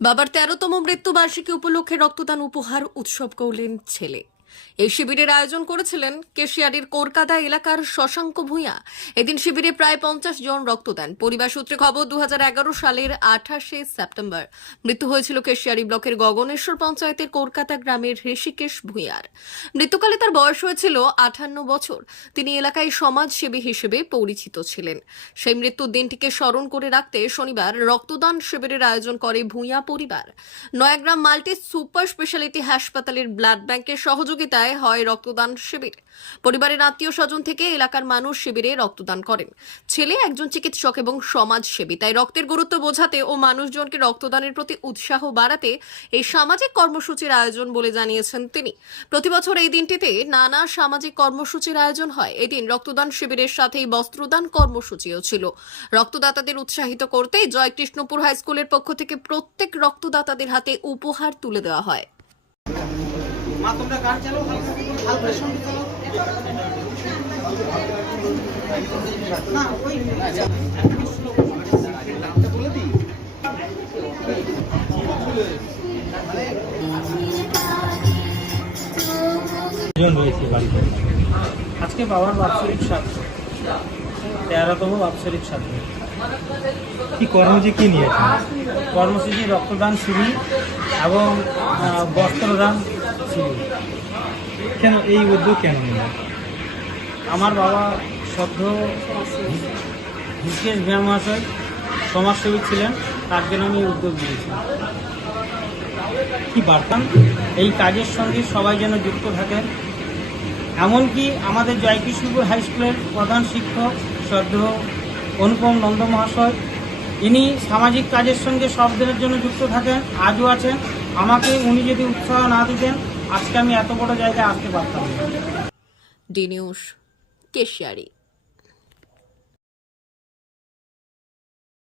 বাবার 13তম মৃত্যুবার্ষিকী উপলক্ষে রক্তদান উপহার উৎসব করলেন ছেলে। এই শিবিরের আয়োজন করেছিলেন কেশিয়ারির কোরকাদা এলাকার শশাঙ্ক ভূঁইয়া। এদিন শিবিরে প্রায় 50 জন রক্তদান। পরিবার সূত্রে খবর, 2011 সালের 28শে সেপ্টেম্বর মৃত্যু হয়েছিল কেশিয়ারি ব্লকের গগনেশ্বর পঞ্চায়েতের কোরকাদা গ্রামের ঋষিকেশ ভূঁইয়ার। মৃত্যুকালে তার বয়স হয়েছিল 58 বছর। তিনি এলাকায় সমাজসেবী হিসেবে পরিচিত ছিলেন। সেই মৃত্যুর দিনটিকে স্মরণ করে রাখতে শনিবার রক্তদান শিবিরের আয়োজন করে ভূঁইয়া পরিবার। নয়াগ্রাম মাল্টি সুপার স্পেশালিটি হাসপাতালের ব্লাড ব্যাংকের সহযোগিতায় হয় রক্তদান শিবির। পরিবারের আত্মীয় স্বজন থেকে এলাকার মানুষ শিবিরে রক্তদান করেন। ছেলে একজন চিকিৎসক এবং সমাজসেবী, তাই রক্তের গুরুত্ব বোঝাতে ও মানুষজনকে রক্তদানের প্রতি উৎসাহ বাড়াতে এই সামাজিক কর্মসূচির আয়োজন বলে জানিয়েছেন তিনি। প্রতি বছর এই দিনটিতে নানা সামাজিক কর্মসূচির আয়োজন হয়। এদিন রক্তদান শিবিরের সাথেই বস্ত্রদান কর্মসূচিও ছিল। রক্তদাতাদের উৎসাহিত করতে জয়কৃষ্ণপুর হাই স্কুলের পক্ষ থেকে প্রত্যেক রক্তদাতাদের হাতে উপহার তুলে দেওয়া হয়। মা তোমরা গান চালাও, হালকা সঙ্গে চালাও না ওই নামটা বলে দিই। আজকে বাবার বাৎসরিক শ্রাদ্ধ, 13তম বাৎসরিক শ্রাদ্ধ। কি কর্মসূচি কি নিয়েছেন? কর্মসূচি রক্তদান শিবির এবং বস্ত্রদান শিবির। কেন এই উদ্যোগ কেন নিলেন? আমার বাবা সদ্য ঋষিকেশ ভূঁইয়া মহাশয় সমাজসেবী ছিলেন, তার জন্য আমি এই উদ্যোগ নিয়েছি। কি বার্তা? এই কাজের সঙ্গে সবাই যেন যুক্ত থাকেন। এমনকি আমাদের জয়কৃষ্ণপুর হাই স্কুলের প্রধান শিক্ষক শ্রদ্ধেয় অনুপম নন্দ মহাশয়, ইনি সামাজিক কাজের সঙ্গে সব দিনের জন্য যুক্ত থাকেন, আজও আছেন। আমাকে উনি যদি উৎসাহ না দিতেন আজকে আমি এত বড় জায়গায় আসতে পারতাম না। D news, Keshiary.